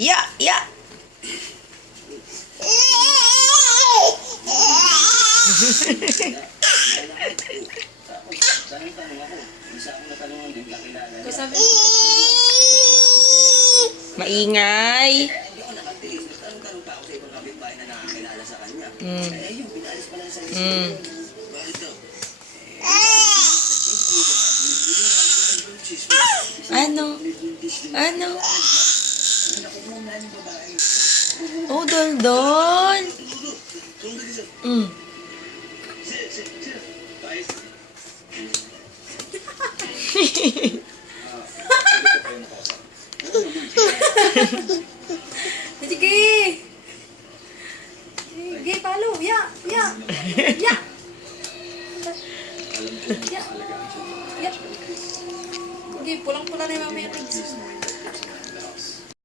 Ya, ya. Maingay. Ano? Ano? Oh, Dol-Dol. Sige! Sige, palo! Ya! Ya! Ya! Ya! Ya! Sige, pulang-pula na yung mamaya.